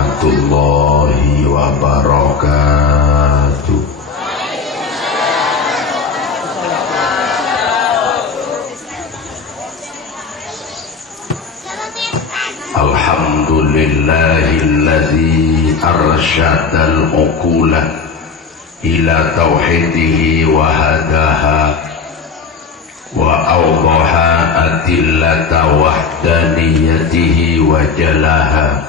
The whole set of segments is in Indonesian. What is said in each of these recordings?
warahmatullahi wabarakatuh. Alhamdulillahilladzi arsyadal uqula ila tauhidihi wa hadaha wa awdaha adillata wahdaniyatihi wa jalaha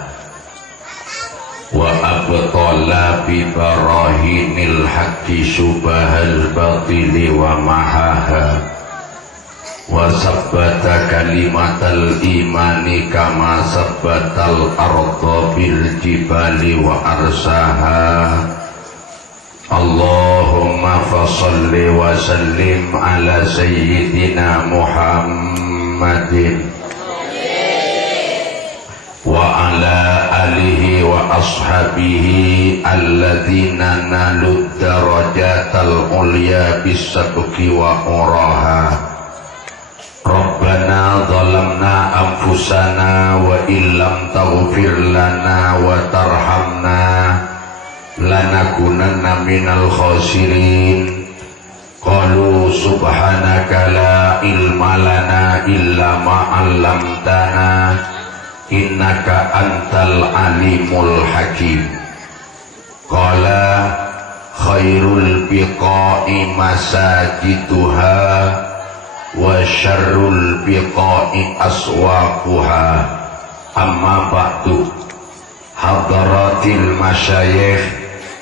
wa abtala bi barahinil haqqi subahal batili wa mahaha wa sabbata kalimatal imani kama sabbatal arda bil jibali wa arsaha. Allahumma fasalli wa sallim ala sayyidina Muhammadin wa ala alihi wa ashabihi alladzina nalud darajatal ulya bisabqi wa uraha. Rabbana zalamna anfusana wa illam taghfir lana wa tarhamna lanakunanna minal khasirin. Qalu subhanaka la ilma lana illa ma 'allamtana innaka antal alimul hakim. Qala khairul biqa'i masajiduha wa syarrul biqa'i aswaquha. Amma ba'du. Hadaratil masyayikh,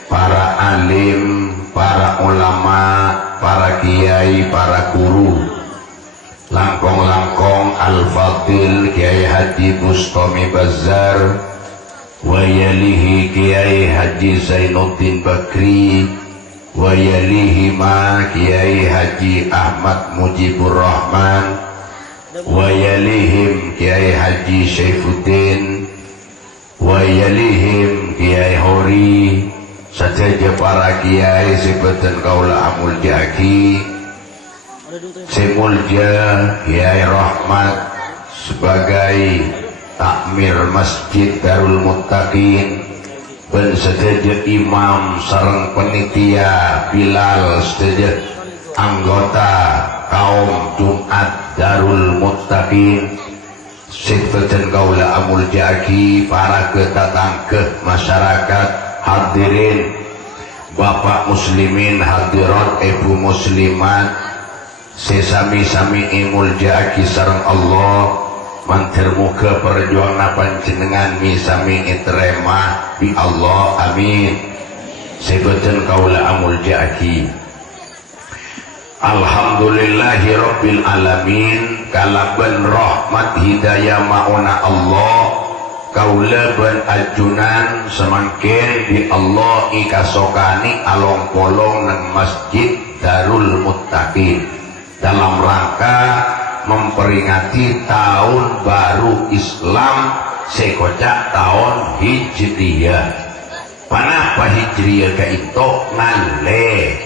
para alim, para ulama, para kiai, para guru, langkong-langkong Al-Fadil Kiai Haji Bustami Bazzar, wa yalihi Kiai Haji Zainuddin Bakri, wa yalihi ma Kiai Haji Ahmad Mujibur Rahman, wa yalihim Kiai Haji Syaifuddin, wa yalihim Kiai Hori, sajaja para kiai sebutan kaula amul jaki, semulja Kiai Rahmat sebagai takmir Masjid Darul Muttaqin, dan sajaja imam sareng penitia Bilal, sajaja anggota kaum Jumat Darul Muttaqin, sebutan kaula amul jaki, para ketatangkeh masyarakat, hadirin bapak muslimin, hadirat ibu muslimat, sesami-sami imul jaki sareng Allah, mantir muka perjuangan panjenengan misami itrema bi Allah, amin. Sebutan kaula amul jaki, alhamdulillahi rabbil alamin, kalaban rahmat hidayah mauna Allah, kaula ban ajunan semangkin di Allah ikasokani along polong nang Masjid Darul Muttaqin dalam rangka memperingati tahun baru Islam sekocak tahun Hijriyah. Panapa Hijriyah ka itu ngale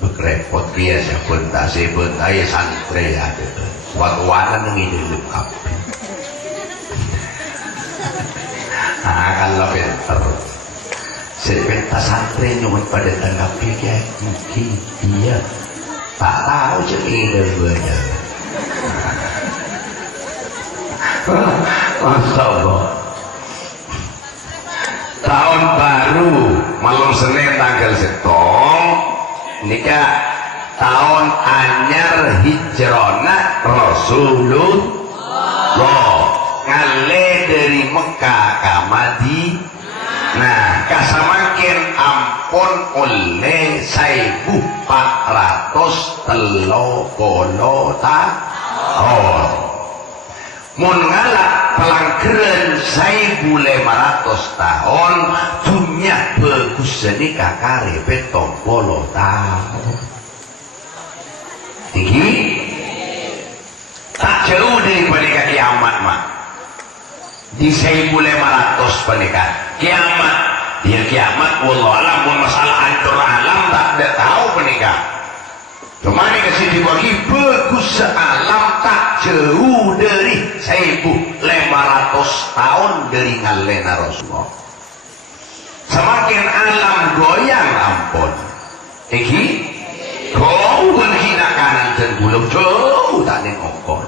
bekrepot biasa pentase pentaya santre ada watu-watan yang hidup kabeh. Nah, kalau pinter sepenta santri nyuwun pada tanggapi kayak mungkin iya tak tahu jadi bener. Masya Allah, tahun baru malam Senin tanggal 7 nikah tahun anyar hijrona Rasulullah ngale dari Mekah ke Madinah. Nah, kasamakin ampun oleh 1430 tahun. Mun ngalak pelangkeren 1500 tahun, dunia bagus ini kakare petong polo tahun. Tinggi tak jauh daripada kiamat mak. Di 1500 pernikahan kiamat, ya kiamat wallah alam, masalah hancur alam tak ada tahu pernikahan. Kemana kasih dibagi bagus sealam tak jauh dari 1500 tahun dari ngalena Rasulullah. Semakin alam goyang ampun. Iki kau menghina kanan dan gula jauh tak nengokor.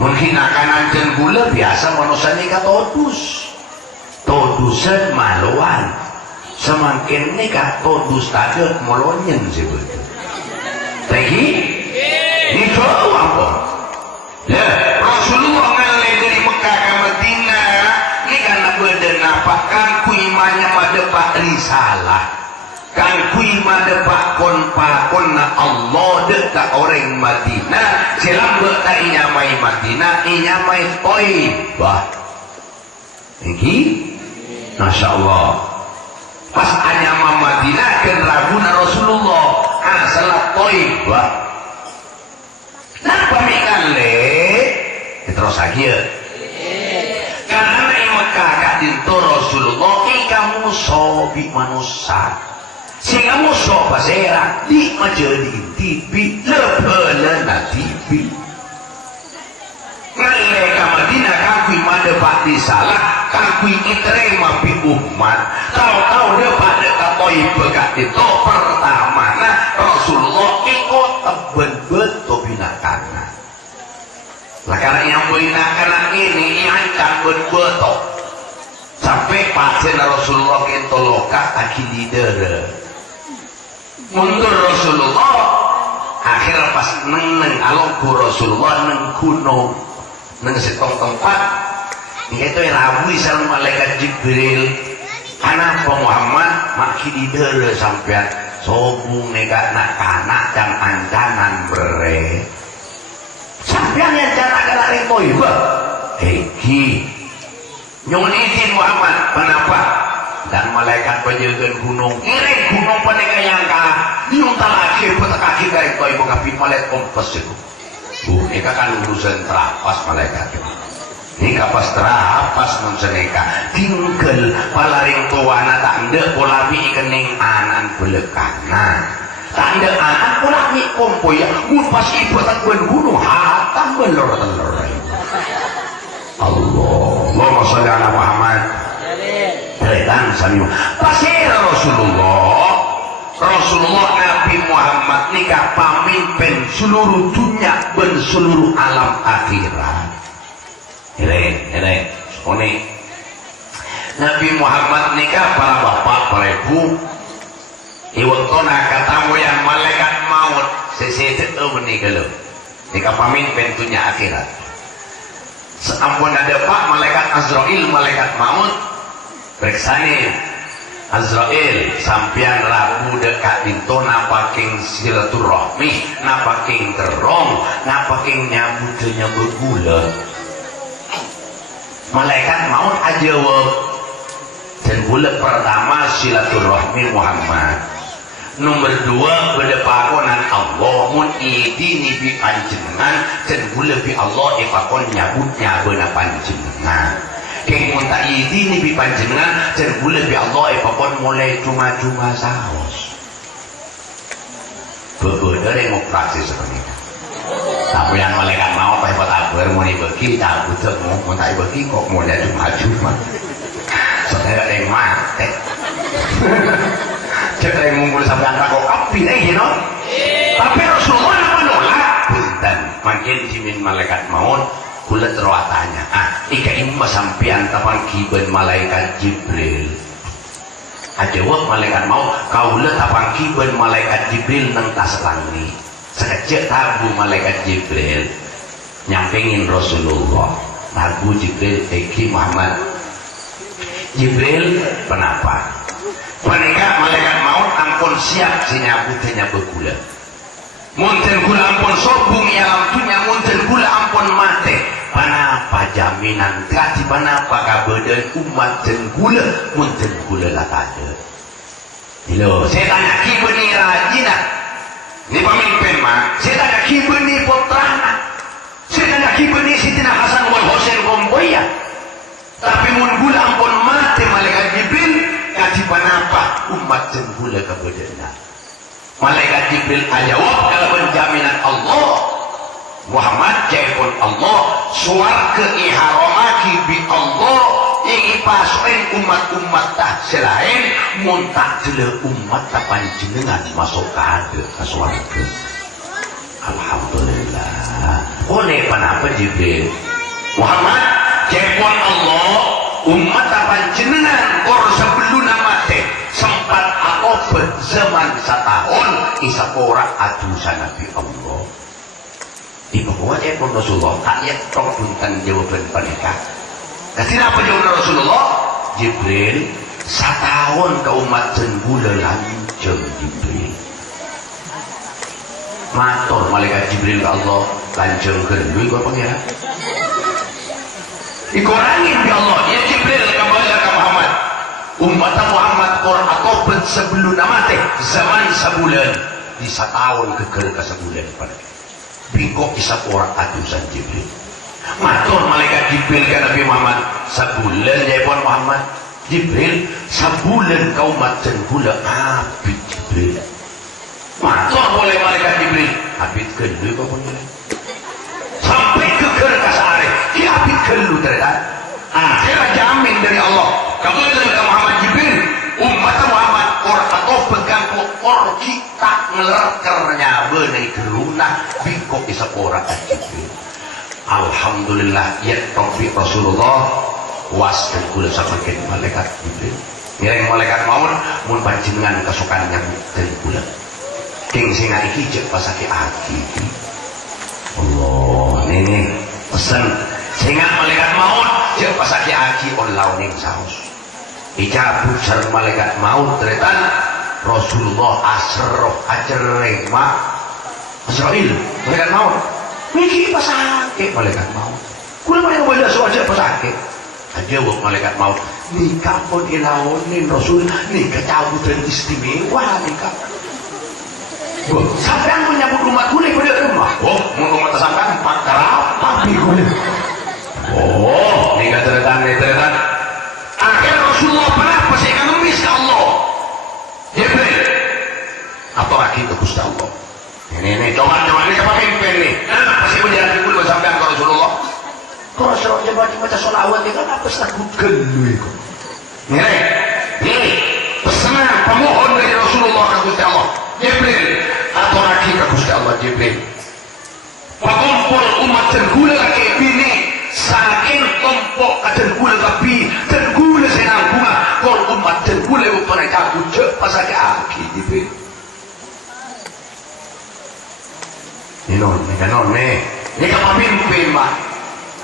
Menghina kanan dan gula biasa manusia nikah todus. Todusan maluan. Semakin nikah todus tak ada melonyen sebetulnya. Lagi? Itu apa? Ya, Rasulullah ngalih dari Mekah ke Madinah. Ini karena berdana pak kan kuimannya pada pak risalah. Kan kuiman depak kon na Allah dekat orang Madinah. Selam berta inyamai Madinah, inyamai Toibah. Lagi? Masya Allah. Pas anyama Madinah kan raguna Rasulullah. Salah Toibah. Napa mikale? Terus aja. Karena yang Mekah kat dinto Rasulullah kamu sobi manusia. Sehingga musuh pasera di majadi TV lepelan TV. Ngale ka Madinah kakui mada bakti salah, kakui iterema pi umat. Tahu-tahu dia pada katoi bekat itu pertama Rasulullah ikut teben betul binatangnya. Lah karena yang binatang ini ancam betul sampai pasien Rasulullah itu lokak aki leader. Mundur Rasulullah akhirnya pas neng alongku Rasulullah neng gunung neng setong tempat itu yang rabui sama malaikat Jibril anak Muhammad maki leader sampai sobung negak nak kanak dan ancanan bere sampai yang cara kalah remo iba heki nyonitin Muhammad kenapa dan malaikat penjagaan gunung kiri gunung penega yang yung talaki petakaki dari kau ibu kapi malaikat kompas itu ini kan urusan terapas malaikat ini kapas terapas nonseneka tinggal palaring tuana tanda polabi ikening anan belekana tanda anak polabi kompo ya pas ibu takkan gunung hatam belor-telor Allahumma sholli ala Muhammad. Redan sami pasir Rasulullah Nabi Muhammad nikah pamimpin seluruh dunia dan seluruh alam akhirat. Ini Nabi Muhammad nikah para bapak para ibu iwaktona katamu yang malaikat maut sesete menikah nikah pamimpin dunia akhirat. Seampun ada pak malaikat Azrail malaikat maut periksani Azrail sampian rabu dekat dinto napaking silaturahmi napaking terong napaking nyambutnya bergula malaikat maut aja dan gula pertama silaturahmi Muhammad nomor 2 berdepakonan Allah mun idini bi panjenengan dan gula bi Allah ipakon nyabutnya beuna panjenengan keng munta idini bi panjenengan dan gula bi Allah ipakon mulai cuma-cuma saos bebener yang mau praksis seperti itu tapi yang malaikat mau apa buat abar mau dibagi tak butuh mau tak dibagi kok mulai cuma-cuma soalnya ada yang mati kita yang ngumpul sampai angka kok api gitu tapi Rasulullah apa nolak dan makin jimin malaikat maut kulit terwatanya ika imma sampian tapang kiban malaikat Jibril aja wak malaikat maut kaulah tapang kiban malaikat Jibril neng tas langit sekejap tabu malaikat Jibril nyampingin Rasulullah tabu Jibril Eki Muhammad Jibril kenapa menikah malaikat maut ampun siap sinyabutnya bergula munten gula ampun sobung ya lampunya munten gula ampun mati panapa jaminan kati panapa kabedan umat dan gula munten gula lah tada loh saya tanya kibeni rajina ini pemimpin mah saya tanya kibeni putrana saya tanya kibeni Sidina Hasan wal Husain komboya tapi mun gula ampun mati malaikat Jibril kati panapa umat dan gula kabedana malaikat Jibril ajawab kalau penjaminan Allah Muhammad jaipun Allah suarga iharamaki bi Allah yang ipasuin umat-umat tak selain muntak jele umat tak panjenengan masuk ke suarga. Alhamdulillah. Oleh kenapa Jibril Muhammad jaipun Allah umat tak panjenengan kor sebelum mati sempat aku zaman setahun isapora adusan Nabi Allah di bawah jaipun Rasulullah ayat tong punten jawaban pernikahan. Kasih apa jawaban Rasulullah? Jibril setahun ke umat jenggula lanjeng Jibril matur malaikat Jibril ke Allah lanjeng gendui kau pangeran dikurangin ya Allah ya Jibril kembali ke Muhammad umat Muhammad kor aku sebelum nama teh zaman sebulan di setahun ke sebulan pada bingkok isap orang adusan Jibril matur malaikat Jibril ke Nabi Muhammad sebulan ya Puan Muhammad Jibril sebulan kau umat jenggula abid Jibril matur boleh malaikat Jibril abid gendui kau pangeran sampai ke kasare dia abid gelu ternyata akhirnya jamin dari Allah kamu dari Muhammad Jibril umat Muhammad or atau pegang or kita ngelerkernya benai geruna bingkok isa orang Jibril. Alhamdulillah ya taufiq Rasulullah was dan kula sampaikan malaikat Jibril nireng malaikat maun mun panjenengan kesukaan yang dan kula king singa iki cek pasake aki Allah ini pesan singa malaikat maut cek pasake aki on launing saus ijabut sar malaikat maut teretan Rasulullah asroh acerema Israel malaikat maut niki pasake malaikat maut kula mari boleh aja pasake aja wong malaikat maut nikah pun ilaunin Rasul nikah cabutan istimewa nikah sampean menyambut umat kulit pada rumah oh mau umat sampean pakar apa kulit oh ini gak teretan akhir Rasulullah pernah pasikan ngemis ke Allah Jibril atau lagi ke Gusti Allah ini coba ini siapa pimpin nih pasti menjadi kulit sampean ke Rasulullah kalau Rasulullah baca sholawat itu kan apa takut gelu itu ini pesanan pemohon dari Rasulullah ke Gusti Allah Jibril atau lagi ke Gusti Allah Jibril pakumpul umat jenggula lagi bini saking kompok jenggula tapi jenggula senang bunga kol umat jenggula upana caku cek pasake aki Jibril ini non ini pemimpin mah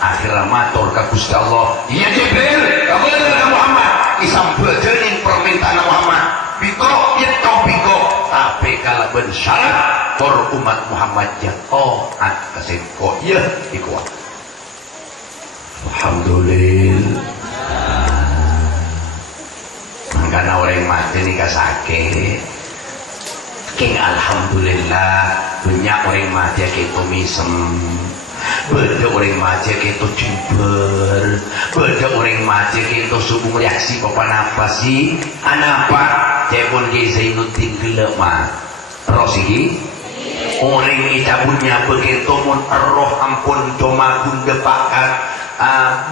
akhirnya matur ke Gusti Allah iya Jibril kamu dengan Muhammad disambut dengan permintaan Muhammad biko itu biko tapi kalau bersyarat for umat Muhammad yang taat kesimpo ya ikuat alhamdulillah mangkana orang mati nikah sakit king alhamdulillah banyak orang mati kayak misem beda orang mati kayak jumper beda orang mati kayak subuh reaksi apa sih anapa Jepun Kiai Zainuddin Gelema Rosiki orang icabutnya begitu mun roh ampun cuma bunda pakat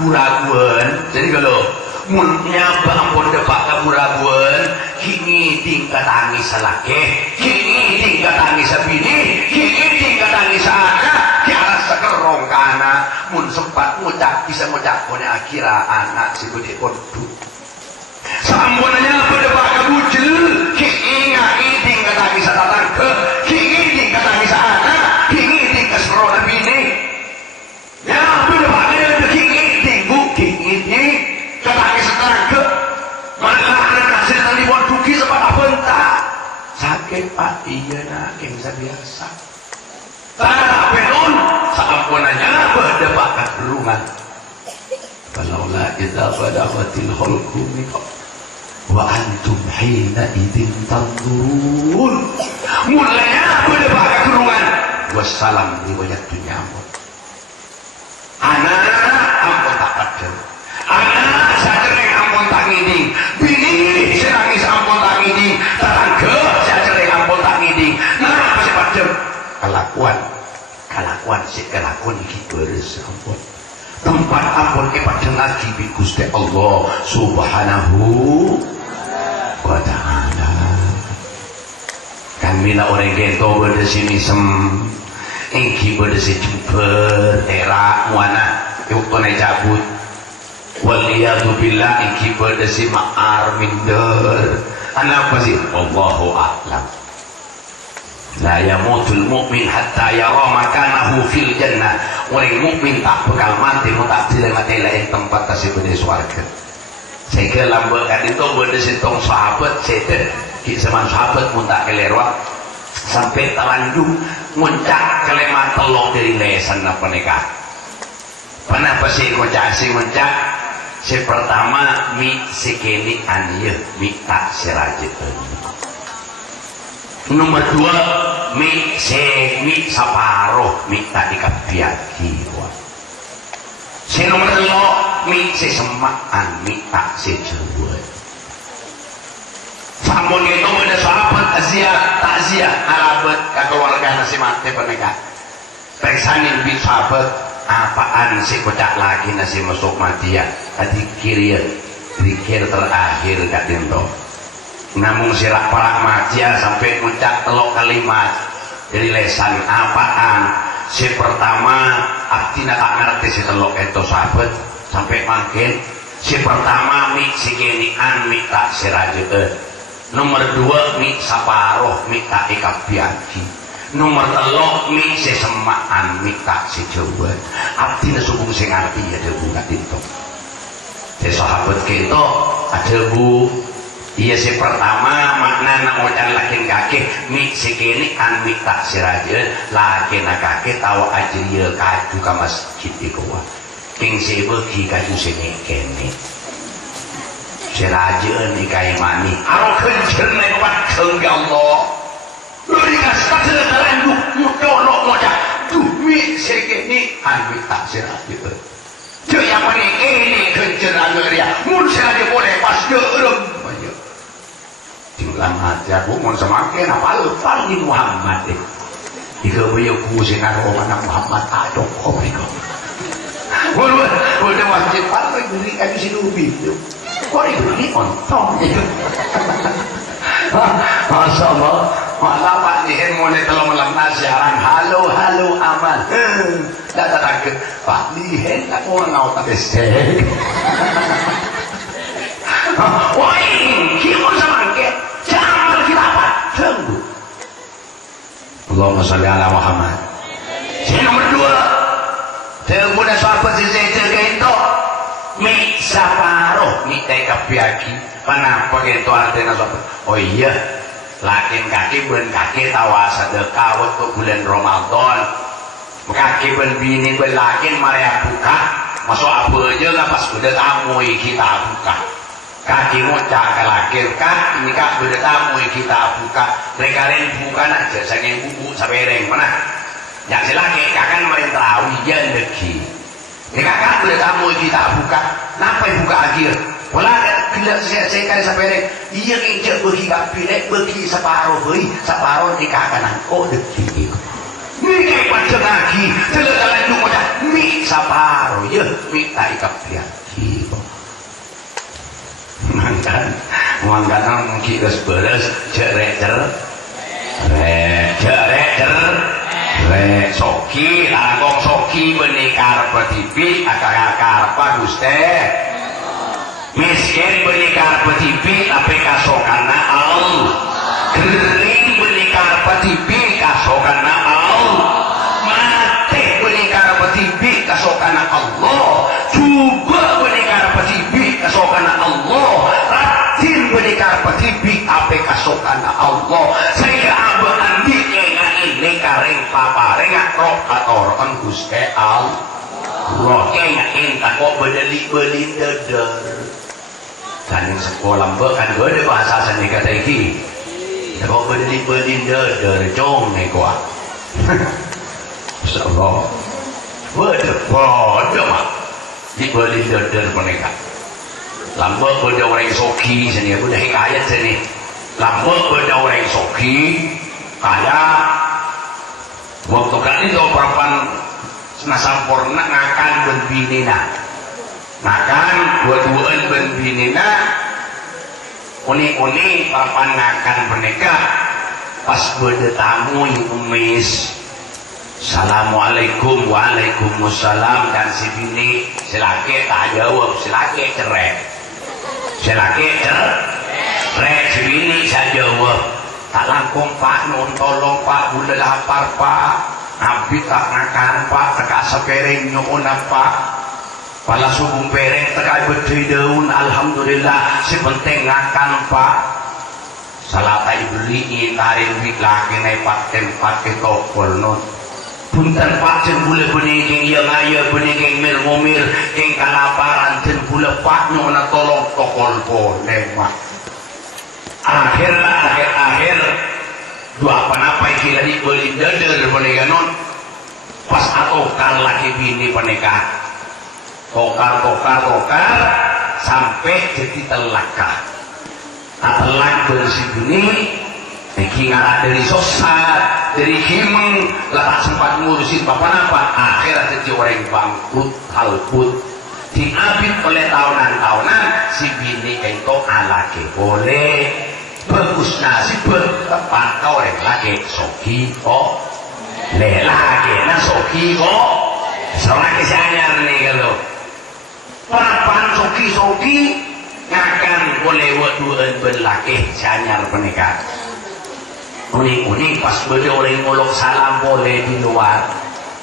buraguan jadi kalau mun nyaba ampun depak buraguan kini tingkat tangis salake kini tingkat tangis sabini kini tingkat tangis anak kiara sekerong kana mun sempat ngucap bisa ngucap punya akhirah anak si budi kondu sampunannya berdebat kabujel kini ngaki tingkat tangis datang ke kini tingkat tangis anak kini tingkat serona bini ya berdebatnya lebih kini tinggu kini ketangis datang ke mana ada nasir tadi buat duki sepada bentar sakit pak iya nak yang biasa tanah penun sampunannya berdebat keberungan kalaulah kita pada batil hulkumi wa antum hina idin tanzurun mulanya berdebat kegerungan wassalam riwayat dunia anak ampun tak ada anak sajereng ampun tak ngiding bini serangis ampun tak ngiding tetangga sajereng ampun tak ngiding kelakon iki beres ampun tempat ampun kepada ngaji bi Gusti Allah Subhanahu wa ta'ala. Kan mina orang gento berdesi misem engki berdesi jumper terak muana waktu naik cabut waliyadu billah engki berdesi ma'ar minder anak apa sih Allahu a'lam. La yamutul mu'min hatta yara makanahu fil jannah. Orang mukmin tak bakal mati tak mati lain tempat kasih benih swarga. Saya lambat kan itu berdesi tong sahabat saya di zaman sahabat muntah kelerwa sampai terlanjung muncak kelema telok dari lesan apa nikah. Kenapa sih kocak si muncak? Si pertama mi sikini aniye mi tak sirajit. Nomor dua mi saparoh mi tak dikapiaki. Si nomor telo mi semaan mi tak sejauh. Sampun itu ada sahabat takziah alabat keluarga nasi mati pernikahan. Periksain bi sahabat apaan sih kocak lagi nasi masuk mati ya. Tadi kiri terakhir kat dinto. Namun silak parak mati ya sampai muncak telok kalimat dari lesan apaan. Si pertama artinya tak ngerti si telok itu sahabat sampai makin. Si pertama mi sikinian mi tak sirajut. Nomor dua mi saparoh mi tak ikapiaki. Nomor telok mi sesemaan mi tak sejauhan. Artinya sukung sing arti ya debu kat itu. Si sahabat kita ada bu. Iya si pertama makna nak wajan lakin kaki mi sikini an mi tak siraja lakin kaki tawa ajriya kaju ka masjid ikowa. King si bagi kaju sini kene. Siraja ni kai mani. Aro kencen naik wakil ya Allah. Luri kasih terlalu mudolok moja. Duh mi sikini an mi tak siraja. Dia yang mana ini kencen ageria. Mun siraja boleh pas derem. Dalam hati aku mau semakin apa lupa di Muhammad deh. Jika beliau kusin aku mana Muhammad adok kau itu. Boleh wajib apa beri kami si lubi itu. Kau itu ni ontong itu. Masya Allah. Malah Pak Nihen mulai telah melamar siaran halo aman. Tak takut Pak Nihen tak mau ngau tak estek. Wah ini kita semakin. Jangan kita apa? Tunggu. Allahumma salli ala Muhammad. Si nomor dua. Tunggu dan sahabat si saya itu. Mi saparoh. Mi teka piaki. Kenapa gitu artinya sahabat? Oh iya. Lakin kaki ben kaki tawa sedekah waktu bulan Ramadan. Kaki ben bini ben lakin maria buka. Masuk apa aja lah pas udah tamu kita buka. Kaki ngocak ke lakir kak ini kak bertamu kita buka mereka buka aja saya buku sabereng mana yang silaki kakak main terawih ya lagi ini kakak bertamu kita buka kenapa buka akhir pola gila saya kali sabereng iya ngejek bagi kabinet bagi separuh di kakanan oh lagi ini kayak macam lagi jalan-jalan itu ngocak mi separuh ya mi tak ikap lagi mangkana mungkin beres cerek soki langkong soki benikar petipi akar apa guste miskin benikar petipi tapi kasokana al kering benikar petipi kasokana al mati benikar petipi kasokana Allah juga benikar petipi kasokana Allah ratin benikar petipi ape kasokana Allah saya abah andi ini kareng papareng roh katoran guste Allah kayaknya entah kok beli deder kan yang sekolah mbak kan gue ada bahasa seni kata ini kok beli deder cong nih kuah insyaallah bodoh mak dibeli deder mereka lambak beda orang soki sini udah hikayat sini lambak beda orang soki kaya waktu kan itu perempuan nasampurna ngakan ben binina ngakan dua-duaan ben binina uni-uni papan ngakan peneka pas beda tamu umis Assalamualaikum waalaikumsalam dan si bini silake tak jawab silake cerai silake cerai si bini saya jawab tak langkung pak nun tolong pak udah lapar pak abdi tak makan pak teka sepereng nyuun pak pala subung pereng teka bedui daun alhamdulillah si penting makan pak salah tak beliin tarik duit lagi naik pak tempat ke tokol nun punten pak jen bule benih keng iya ngaya benih keng mil ngomil keng kalaparan jen bule pak nyona tolong tokol boleh mak akhir dua apa ikilah dibeli dader boleh non pas atokar laki bini peneka tokar sampai jadi telakah telak bersih bini iki ngarak dari sosat dari himeng lah sempat ngurusin apa-apa akhirnya jadi orang bangkrut halput diabit oleh tahunan-tahunan si bini itu alake boleh bagus nasi bertempat kau orang laki soki kok lelaki na soki kok soalnya kesanyar nih kalau papan soki ngakan boleh waduan berlaki sanyar pernikahan uning pas beda orang ngolok salam boleh di luar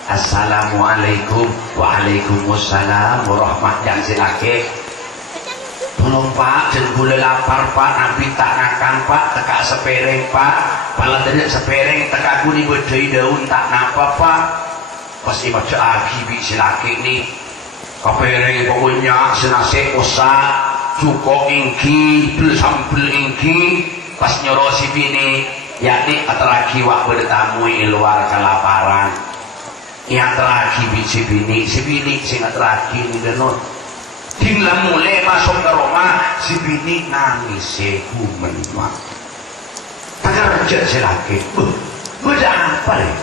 Assalamualaikum waalaikumsalam warahmatullahi dan silake tolong pak jen boleh lapar pak nabi tak ngakan pak teka sepereng pak pala tidak sepereng teka guni bedai daun tak napa pak pasti baca akibi silake ini kepereng pokoknya senasih osak cukup ingki bel sambel ingki pas nyoro si bini yakni atraki wak bertamu luar kelaparan yang atraki si bini sing atraki ini denun tinggal mulai masuk ke rumah si bini nangis sekumen mak tak kerja si laki beda apa nih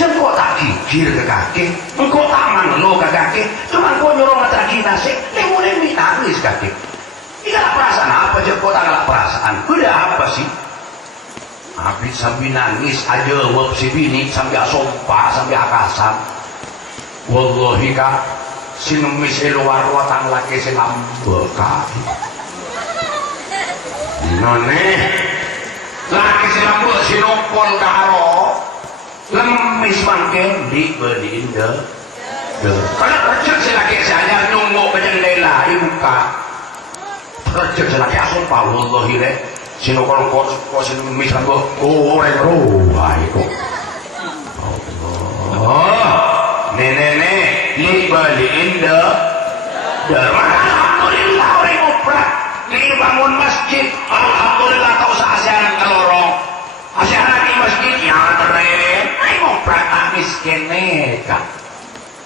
kok tak gigir ke kaki engkau tak manglo ke kaki cuma kau nyuruh atraki nasi dia mulai nangis kaki ini gak perasaan apa aja kau tak ada perasaan beda apa sih habis sambil nangis aja wab si bini sambil sumpah sambil akasan wallahi kak sinumis luar watang laki silambeka none laki silambek sinopol karo lemis mangken di bediin de karena kerja si laki saya nunggu penjendela ibuka kerja si laki sumpah wallahi le sino kalau kok sino misal kok orang roh itu nenek ini balikin alhamdulillah orang ngoprak ini bangun masjid alhamdulillah tak usah asianan kalorong asianan di masjid ya keren ini ngoprak tak miskin mereka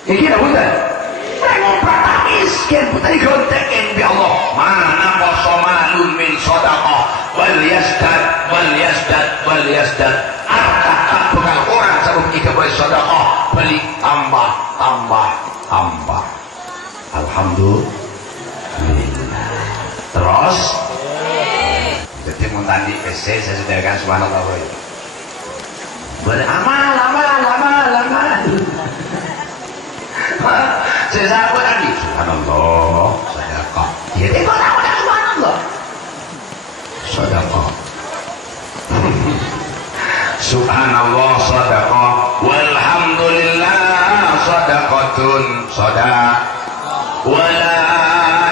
ya kita bukan ini ngoprak tak miskin bukan digontekin bi Allah mana poso malun min sodaqah wal yasdad harta bekal orang sebelum kita bersedekah beli tambah alhamdulillah terus jadi mau tadi PC saya sediakan subhanallah beramal saya sahabat tadi subhanallah sedekah ya itu subhanallah sedekah subhanallah sadaqah walhamdulillah sadaqatun sadaq wala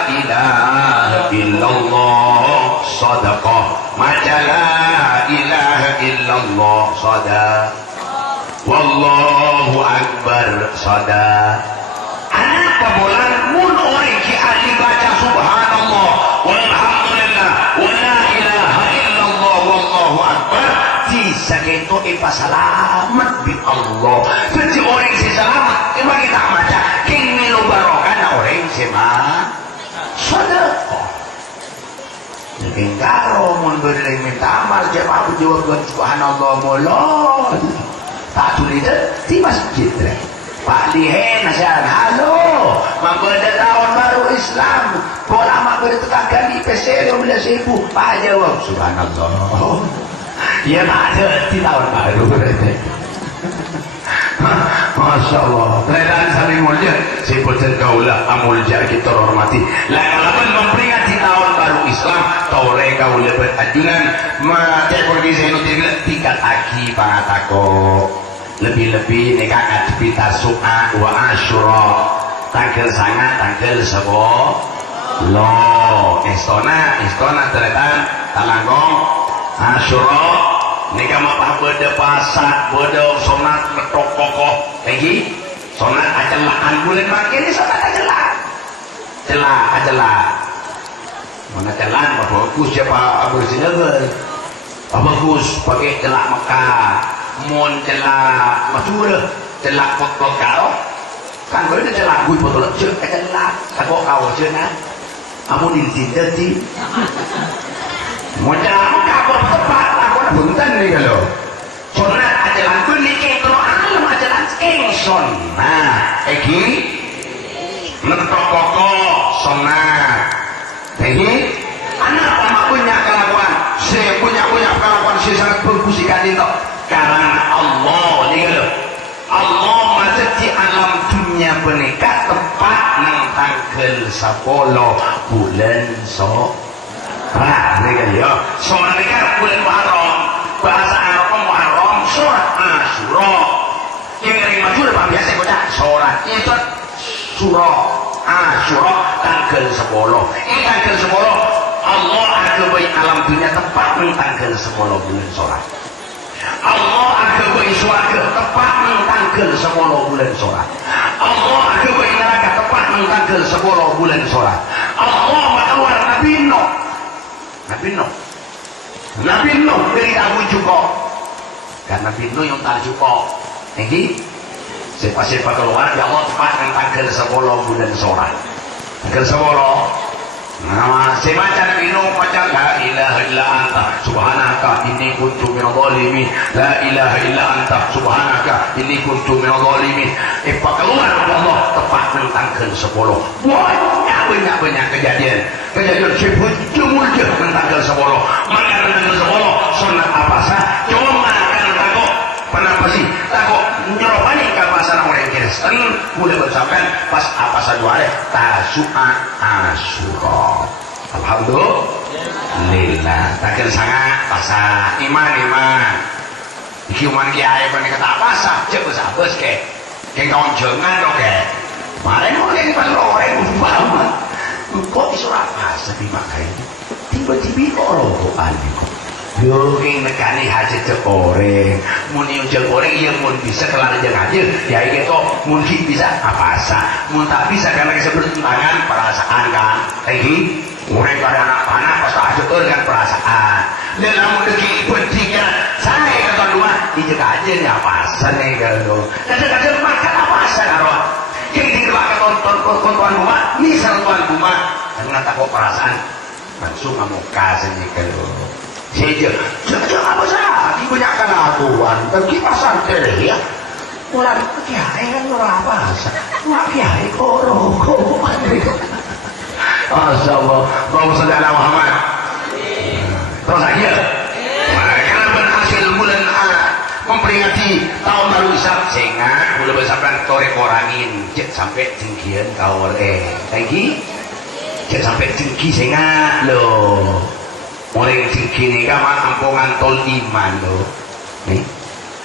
ilaha illallah sadaqah maca la ilaha illallah sadaq wallahu akbar sadaq apa bulan mun orang ki ahli baca subhanallah walhamdulillah wala ilaha illallah wallahu akbar sakit itu selamat di Allah jadi orang si selamat coba kita baca king milu barokah na orang si sedekah jadi karo mun beri minta amal jemaah jawab subhanallah mulon tak tulis di masjid Pak Lihen nasihat, halo, membeda tahun baru Islam, bola mak bertetangga di PC 12.000. Pak jawab, subhanallah. Ya mak ada di tahun baru. Masya Allah. Ternyata saling mulia. Sebutan kaulah amulja kita hormati. Lah kalau memperingati tahun baru Islam, tore kaulah berajunan, mate pergi senutin tiga kaki pangatako. Lebih-lebih nekak ngadepi tasu'a wa asyura tanggal sangat tanggal sebo lo istona terletak talanggong asyura nekak mapah beda pasak beda sonat metok kokoh lagi sonat ajelaan bulan makin ini sonat ajelaan mana jalan bagus siapa Abu Sinagel bagus pakai celak Mekah mon celak masyhur celak pot kau kan boleh celak gue pot cek celak takut kau cina amun ditindak di mon celak kau tepat aku nak buntan nih kalau sonat ajalan gue nih kalau alam ajalan son nah gini mentok pokok sonat ini anak apa punya kelakuan saya punya kelakuan saya sangat bagus ikan itu karena Allah nih loh Allah macet di alam dunia menikah tepat nang tanggal 10 bulan nih kan ya soalnya nikah bulan Muharram bahasa Arab Muharram surat Asyura yang ngering majul apa biasa kocak surat itu surah Asyura tanggal 10 ini tanggal 10 Allah ada bayi alam dunia tepat nang tanggal 10 bulan sholat Allah ada bagi suarga tepat tanggal 10 bulan sholat Allah ada bagi neraka tepat tanggal 10 bulan sholat Allah keluar Nabi Nuh dari Abu Juko karena Nabi Nuh yang tak Juko ini siapa keluar ya Allah tepat tanggal 10 bulan sholat tanggal 10 nama semacam minum macam la ilaha illa anta subhanaka inni kuntu minadh dhalimin la ilaha illa anta subhanaka inni kuntu minadh dhalimin keluar Allah tepat tanggal 10 banyak kejadian sebut jumulja tanggal 10 maka tanggal 10 sunat apa sah cuma kan takut kenapa sih takut nyerobani ke pasar orang Kristen boleh bersamakan pas apa saja tasu'a asyura alhamdulillah tanggal sangat pasar iman iki uman kiai pun kata pasar cek besabes ke kawan jangan oke kemarin mau kayak pas orang banget kok disurat pasar di makai tiba-tiba kok rokokan kok yo ing nekani hajat cek oreng mun cek oreng iya mun bisa kelar jeung hadir ya itu mungkin bisa apa asa mun tak bisa karena bertentangan perasaan kan lagi urang kada anak panah pas hajat kan perasaan dan lamun deki pentingnya saya kata dua dijek aja nih apa asa nih kalau kadang-kadang makan apa asa karo yang dibawa tonton tuan rumah misal tuan rumah karena takut perasaan langsung ngamuk kasih kalau saja, jangan apa saja, banyak kelakuan, tapi pasang tele ya, orang kiai kan orang apa sih, orang kiai koroko, Masya Allah, Bapak Saudara Muhammad, terus lagi ya, karena berhasil bulan memperingati tahun baru Islam, sehingga boleh bersabdan korek orangin, sampai tinggian kau tinggi, sampai tinggi sehingga loh. Mulai tinggi ni kan ampungan tol iman lo, nih,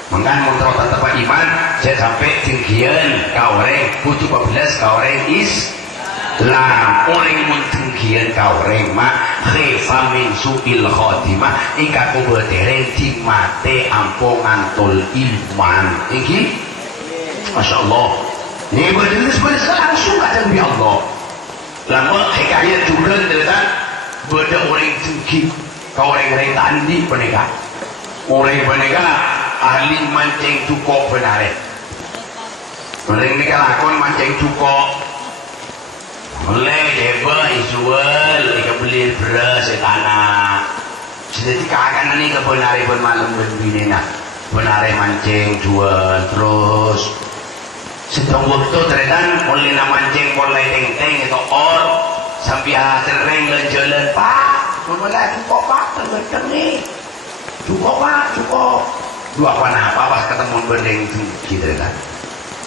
mengkan motor tetap iman, saya sampai tinggian kau orang, putu 12 kau orang Islam, orang mun tinggian kau orang mak, khifa min su'il khotimah, ikat kuberderen di mate ampungan tol iman, ini, masya Allah, ini berjenis langsung ada bi Allah, lama hikayat juga tentang beda orang tinggi kau orang tandi penegak orang penegak ahli mancing cukup benar orang ini lakon mancing cukup mulai heba isual ika beli beras tanah jadi kakak ini kebenaran pun malam berbini nak benar mancing jual terus sedang waktu teretan oleh namancing mulai teng-teng itu or sampai sering jalan pak mulai cukup pak terganteng nih cukup pak cukup dua apa pas ketemu bendeng gitu kan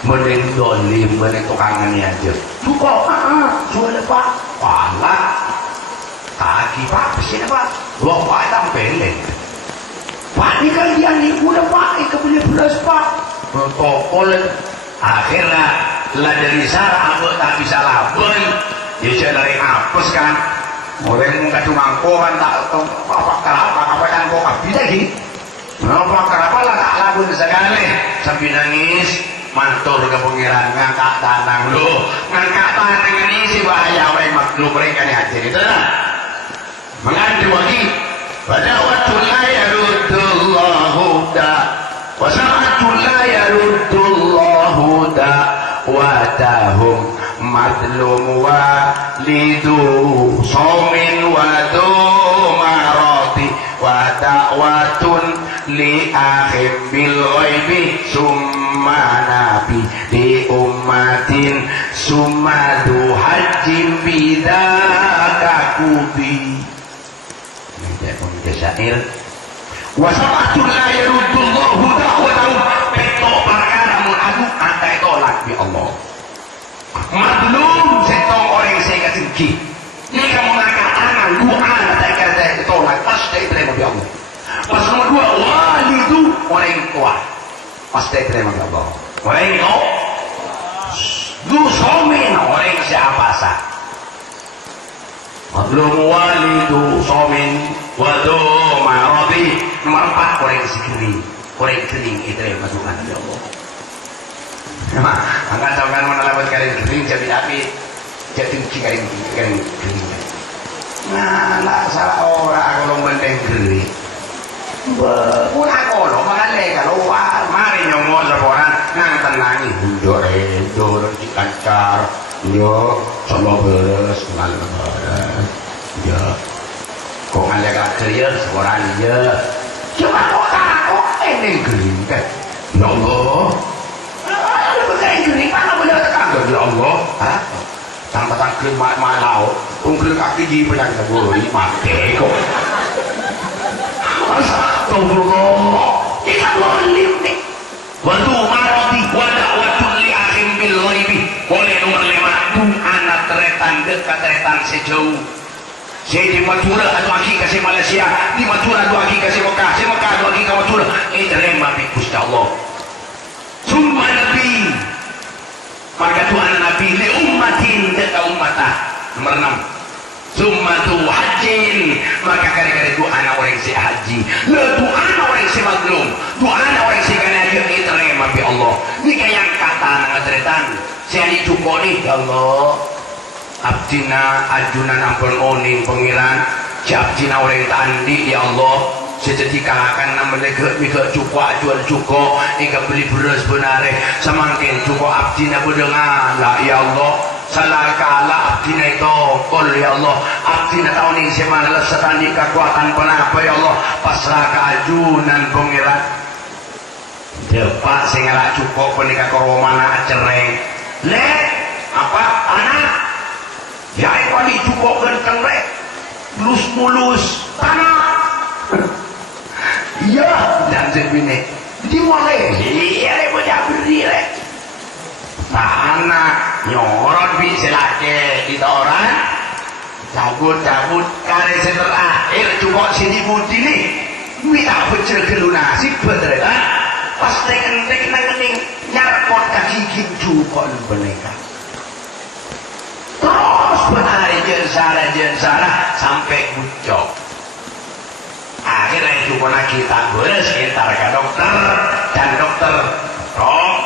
bendeng dolim bendeng tukangannya aja cukup pak jualnya pak pala kaki pak kesini pak dua pak tampilin pak ini kan dia nih udah pak ini kebeli beras pak protokol akhirnya lah dari sana aku tak bisa label ya dari apes kan orang muka cuma koran tak apa kenapa yang kok abis lagi kenapa lah tak label sekali sambil nangis mantur ke pengiran ngangkat tanang lu ngangkat tanang ini sih bahaya orang maklum mereka nih hadir itu lah mengandung lagi pada waktu la yarudullahu da wasa'atul la yarudullahu da wadahum madlum walidu somin wadu maroti wada'watun li akhim bil ghaibi summa nabi di ummatin summa du hajjim bidaka kubi syair wasa'atul la yarudullahu da'watahum beto perkara mengadu antai tolak di Allah madlum setong orang saya kasih ini kamu mengatakan doa antai kata tolak pasti terima di Allah pas nomor dua walidu orang tua pasti terima di Allah orang itu dusomin orang siapa sah madlum walidu somin wadu marodi nomor 4 orang kering itu yang masukkan oleh Allah memang angkat sampai menelabat kering kering jadi api jadi kering nah lah salah orang kalau mendeng kering pulang kalau makan kalau mari nyomot seorang nang tenangi dor dikancar yo sama beres malam ya kok ngajak kerja seorang aja cuma kok ini gering kan ya Allah bukan gering mana boleh tekan ya Allah tanpa tangkir malau tungkir kaki di penyakit boleh mati kok astagfirullah kita boleh nih waktu maroti waktu li akhim bil ghaibi boleh nomor 5 tu anak teretan dekat teretan sejauh saya di Madura atau lagi kasih Malaysia di Madura dua lagi kasih Mekah si Mekah dua lagi ke Madura ini terima di Gusti Allah summa nabi maka Tuhan nabi li ummatin dekat ummatah nomor 6 summa tu hajjin maka kali-kali dua anak orang si haji dua anak orang si maglum dua anak orang si kena ini terima di Allah ini kayak kata anak ceretan saya dicukup nih ya Allah abdina ajunan ampun oning pengiran si abdina orang tandi ya Allah sejetika akan namanya mika cukup jual cukup hingga beli beras benare semakin cukup abdina berdengar lah ya Allah salah kala abdina itu kol ya Allah abdina tahun ini semalas setani kekuatan penapa ya Allah pasrah keajunan pengiran depak sehingga cukup penikah koromana cereng le apa anak ya itu cukup ganteng rek mulus tanah iya dan sebini dimulai iya punya beri rek tanah nyorot bisa lagi kita orang cabut kare terakhir cukup sini budi nih minta becel gelunasi bener kan pasti kenting nangning nyarpot kaki gitu kok beneran terus benar jensara sampai bucok akhirnya itu pun kita beres kita ke dokter dan dokter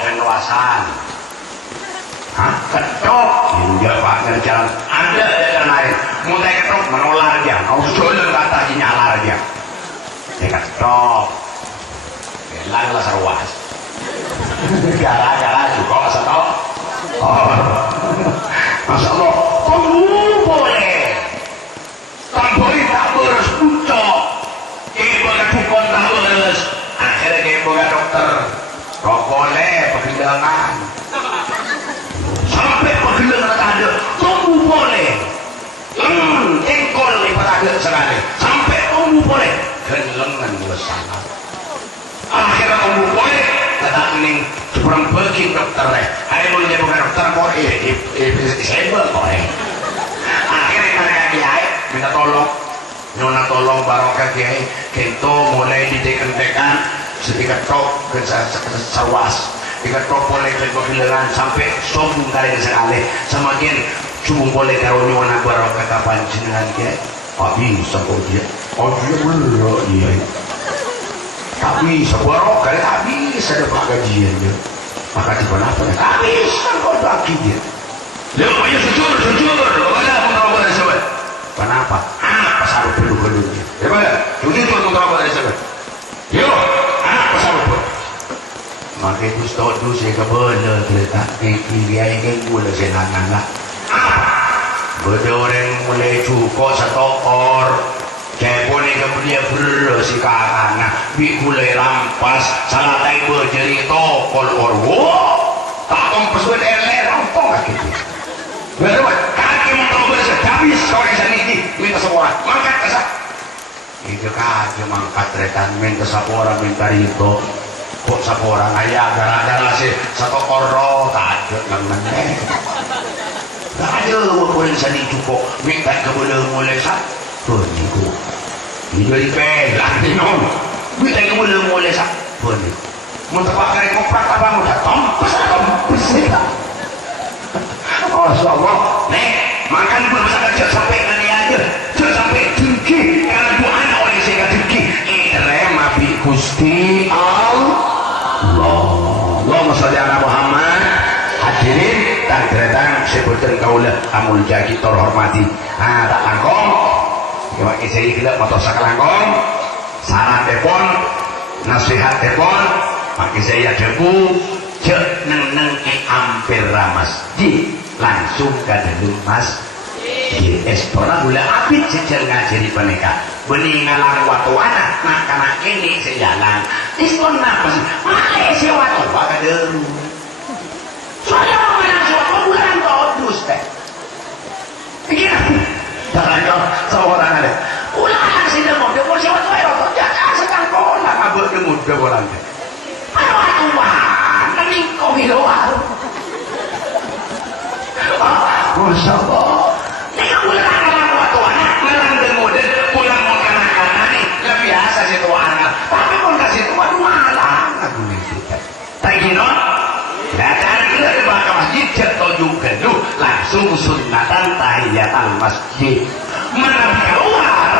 dan luasan ketok enggak pak ngerjalan ada yang lain mulai ketok menolak dia kau sudah kata nyalar dia ketok lalu sarwas gara-gara juga satu Masya Allah kamu boleh tambah tak beres puncak ibu cukup tak beres akhirnya ibu dokter kok boleh perhidangan jengkol lipat agak sekali sampai tunggu boleh gelengan gue salah akhirnya tunggu boleh kata kening seberang begini dokter hari mulanya bukan dokter kok disable kok akhirnya mereka kiai minta tolong nyona tolong barokah kiai kento mulai ditekan-tekan sedikit tok ke sarwas diketok boleh ke kehilangan sampai sombong kali sekali semakin cuma boleh karo nyona barokah kapan jenengan kiai habis kok dia oh dia belum dia tapi seborok kali habis ada pak gajian dia maka di mana apa habis kok lagi dia dia punya jujur mana mau dari sahabat kenapa pasal perlu keluarnya ya mana jujur mau dari sahabat yo pasal perlu maka itu studi saya kebenar kereta dia yang gula senangan lah orang mulai cukup setokor Cepon ini kemudian bersi kakana Bikulai rampas Salah tai berjeri tokol orwo Tak kompes bereler Rampong kaki itu Berdebat Kaki mau berasa Habis sore saniti Minta seorang Mangkat kesak Itu kaja mangkat retan Minta seorang Minta itu Kok seorang ayah Gara-gara si Satu koro Tajut nang-nang Tak ada Wakulan saniti kok Minta kebelah mulai sak Peniku Ini dari pelang di non Kita yang mulai sak Peniku Mentepakai koprak apa muda Tompes Masya Allah Nih Makan belum bisa kerja sampai nanti aja Jangan sampai dengki Karena dua anak orang yang saya dengki Rema bi Gusti Allah Allahumma sholli ala Muhammad Hadirin dan datang sebutan kaulah amul jagi terhormati tak langkong Iwak saya gila motor sakalangkong saran telepon nasihat telepon pakai saya debu cek neng hampir ramas di langsung ke dalam mas di espora gula api cecil ngajari peneka benih ngalang waktu anak nak kanak ini sejalan diskon apa sih Malaysia waktu baka deru soalnya menang suatu bulan todus teh begini jangan seorang ada ulang sih demo demo siapa tuh ya jangan sekarang kau lah ngabur demo demo lagi ayo tuan nanti kau hilang Masya Allah ini ulang waktu anak ngelang demo dan pulang mau kanak-kanak nih gak biasa sih tuh anak tapi pun kasih tuan malah aku nih tak gino datang ke masjid jatuh juga lu langsung sunatan tahiyatul masjid mana keluar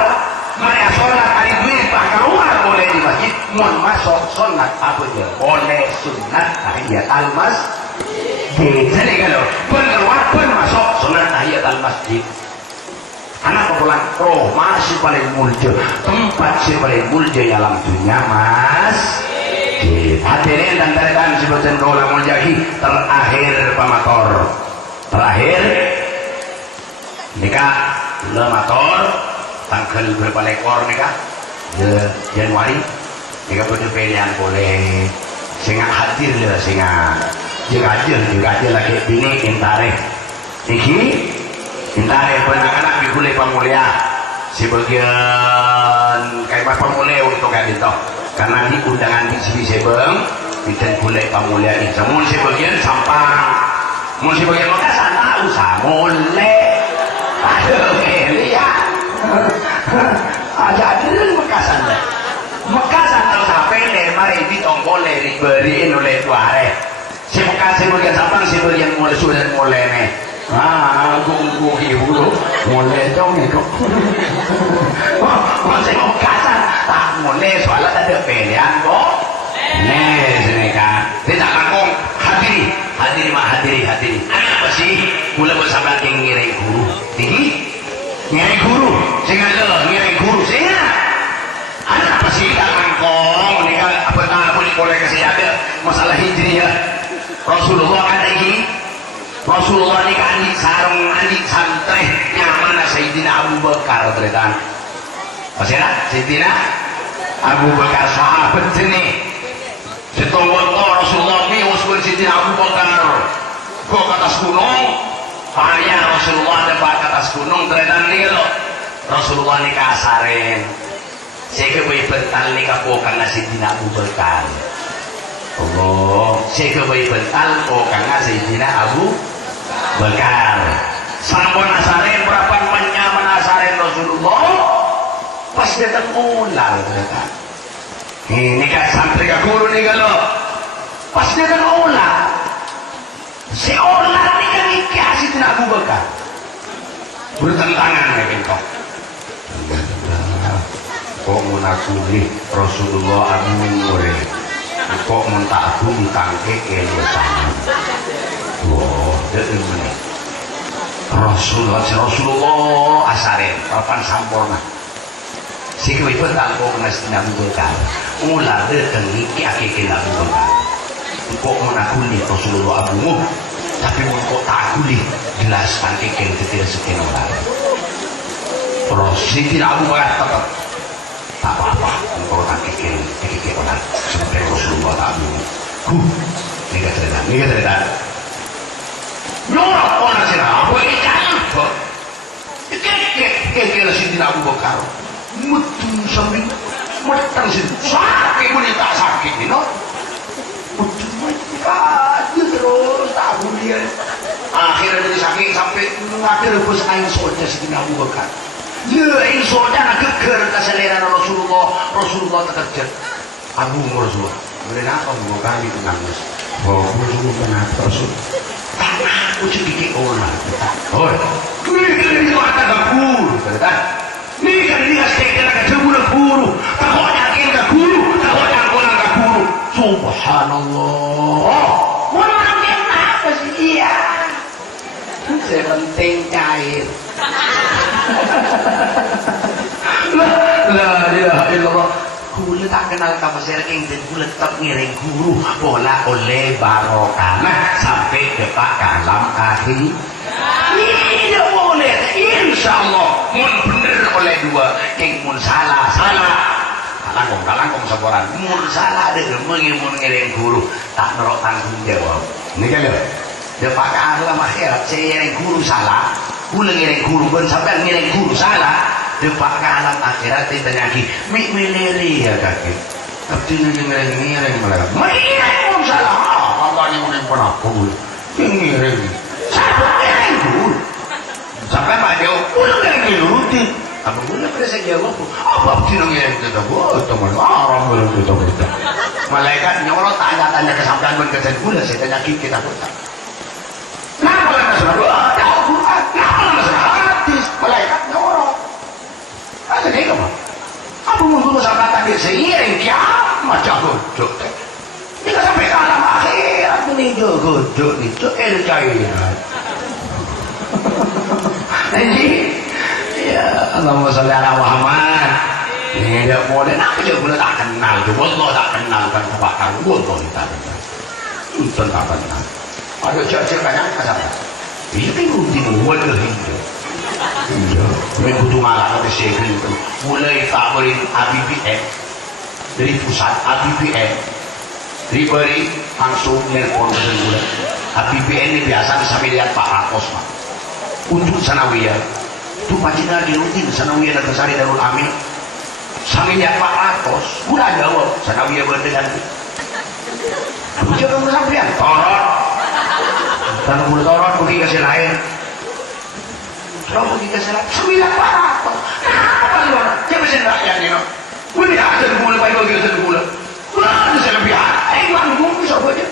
mana sholat hari duit pak keluar boleh di masjid mau masuk sholat apa dia boleh sunat tahiyatul masjid jadi kalau keluar pun masuk sunat tahiyatul masjid anak pulang oh masih paling mulia tempat sih paling mulia dalam dunia mas hadirin dan tarikan sebutan kaulah muljaki terakhir pamator terakhir nikah motor tanggal berapa ekor nikah Januari nikah pada pilihan boleh sehingga hadir lah sehingga juga hadir lagi ini intare iki intare anak-anak dikulai pemulia sebagian kayak pemulia untuk kayak gitu karena di undangan di sini sebeng kita boleh pemulia ini semua sebagian sampang mau sebagian Makassar tak usah mulai aduh lihat ada dulu Makassar Makassar tahu sampai lemari di tonggole diberiin oleh tuare si Makassar sebagian sampang sebagian mulai sudah mulai nih aku ibu mulai dong itu masih Makassar tak mulai soalnya ada pilihan kok nih sini kan tidak kangkung hadiri apa sih mulai bersama yang ngirai guru tinggi ngirai guru sehingga lo ngirai guru sehingga ada apa sih tak kangkung ini kan apa boleh kasih ada masalah hijriah Rasulullah ada ini Rasulullah ini kan sarung adik santri yang mana Sayyidina Abu Bakar terlihat masih ada Sayyidina Abu Bakar sahabat sini setongol Rasulullah ini usul Sayyidina Abu Bakar ke atas gunung hanya Rasulullah debat ke atas gunung terlihat ini loh Rasulullah nikah asaren. Saya kebay bental nikah pokang na Sayyidina Abu Bakar. Allah, saya kebay bental pokang na Sayyidina Abu Bakar. Sampun asaren berapa menyaman asaren Rasulullah? Pas datang ular mereka. Ini kan santri ka guru nih kalau pas datang ular. Si ular ni kan ikasi Sayyidina Abu Bakar. Bertentangan ya kau. Kok menakuni Rasulullah Abu Murid, kok mentak aku ditangke elo sama. Wah, jadi mana? Rasulullah asaren, papan sampurna. Si kau itu tak kau ngasih Abu Bakar. Ular datang iki Abu Bakar. Kok menakuni Rasulullah Abu Murid, tapi kok tak akuli jelas tangke tidak sekian ular. Terus Sayyidina Abu Bakar tetap tak apa-apa engkau tak kekil orang seperti Rasulullah tak bingung ini cerita nyorok orang sih apa ini jangan kekil Sayyidina Abu Bakar mutu sambil matang sih sakit pun tak sakit ini no mutu kaji terus tak boleh akhirnya jadi sakit sampai akhirnya bos air soalnya Sayyidina Abu Bakar. Ya, insya nak geger keselera Rasulullah terkejut. Abu Rasulullah, kenapa Abu kali itu nangis? Oh, Rasulullah kenapa Rasulullah? Tak aku sedikit orang. Oh, ini itu ada guru, kan? Ini kan ini hashtag nak cemburu guru. Takutnya kita guru, takutnya orang tak guru. Subhanallah. Orang kenapa sih dia? Sepenting cair. La ilaha illallah. Kula tak kenal kamu sering dan kula tetap ngiring guru bola oleh barokah sampai depak kalam akhir. Ini boleh, insyaallah mun bener oleh dua, yang mun salah. Kalangkong sabaran. Mun salah deh, mun ngiring guru tak nerok tanggung jawab. Ini kan lho. Depak kalam akhirat saya ngiring guru salah. Kula ngiring guru ben sampai ngiring guru salah. Depak ke alam akhirat ditanya lagi mileri ya kaki tapi ngiring malah ngiring salah makanya ngiring pun aku ngiring siapa ngiring dulu sampai Pak Dewa udah ngiring rutin apa boleh pada saya jawab apa tidak ngiring kita teman orang belum kita malaikat nyorot tanya kesampaian berkesan gula saya tanya kita pun kenapa lah masalah kenapa lah masalah hadis malaikat nyorot ada ni apa? Apa mungkin masalah tadi seiring kiamat jago jok. Jika sampai ke alam akhirat ini jago jok ni jok cairan. Jadi ya Allahumma sholli ala Muhammad. Ini dia boleh nak je boleh tak kenal tu. Wallah tak kenal kan kebakar. Wallah tak kenal. Entah tak kenal. Ada cak-cak banyak masalah. Ini rutin wallah hidup. Iya, mengikuti malah ada segel itu. Mulai favorit ABBN dari pusat ABBN diberi langsung nelpon ke bulan. ABBN ini biasa bisa lihat Pak Rakos Pak. Untuk sanawiyah, itu pacinan di rutin sanawiyah dan Besari Darul Amin. Sambil lihat Pak Rakos, bulan jawab sanawiyah berdegan. Jangan bersampian, torot. Dan mulai torot pergi kasih lain. Kalau kita salah, 900. Kenapa lu? Siapa sih rakyat ni? Boleh ada gula bagi ada gula. Mana saya lebih bang bisa aja.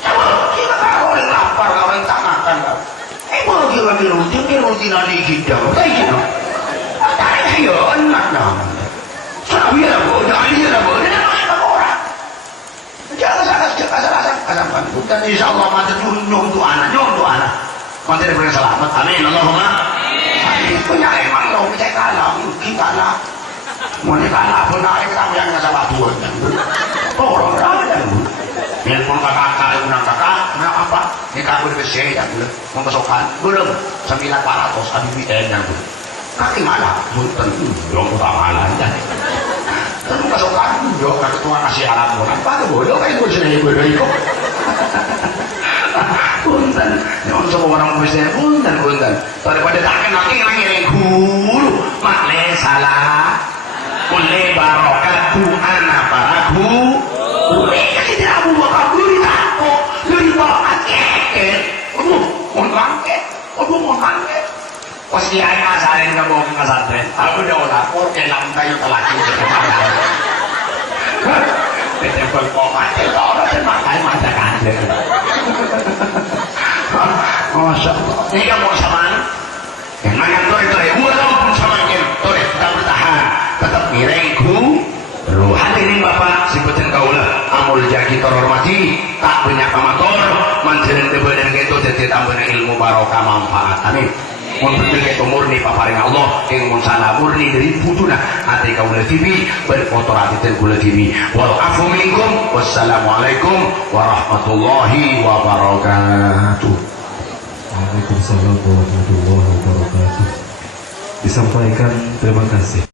Coba kita tahu orang lapar, orang tak makan. Bagi rutin nanti kita. Kayak gitu. Tak ya, enak dah. Sabi lah, jangan lah, jangan orang. Jangan salah. Bukan insyaAllah mati turun untuk anak. Mati diberi selamat. Amin. Allahumma. Punya emang dong, saya kalah, kita kalah. Mau kalah pun naik kita yang nggak salah tuan. Orang ada. Nelpon kakak, kakak, apa? Ini kakak udah besar ya, mau kesokan belum? 900 ABBN yang belum. Kaki malah, punten, dong tak malah. Kan kesokan, dong kakak tua ngasih alat orang, apa bodoh kayak gue sini bodoh itu. Punten, yang semua orang bisa punten. Daripada tak kenal ngiring guru, mak kiai asalin ka bawa ke pesantren. Aku udah lapor ke lantai telaki ke mana. Ketempel komat itu orang semakai mata kandeng. Masya Allah. Ini kamu sama yang mana tore walaupun sama yang tore tetap bertahan, tetap nilaiku. Lu hadirin bapak sebutin kaulah amul jagi terhormati tak banyak amator manjirin debedan gitu jadi tambahan ilmu barokah manfaat amin mun betul itu murni paparing Allah yang mun sana murni dari putuna hati kaulah TV berkotor hati dan kaulah TV wal afu minkum wassalamualaikum warahmatullahi wabarakatuh. Waalaikumsalam warahmatullahi wabarakatuh. Disampaikan terima kasih.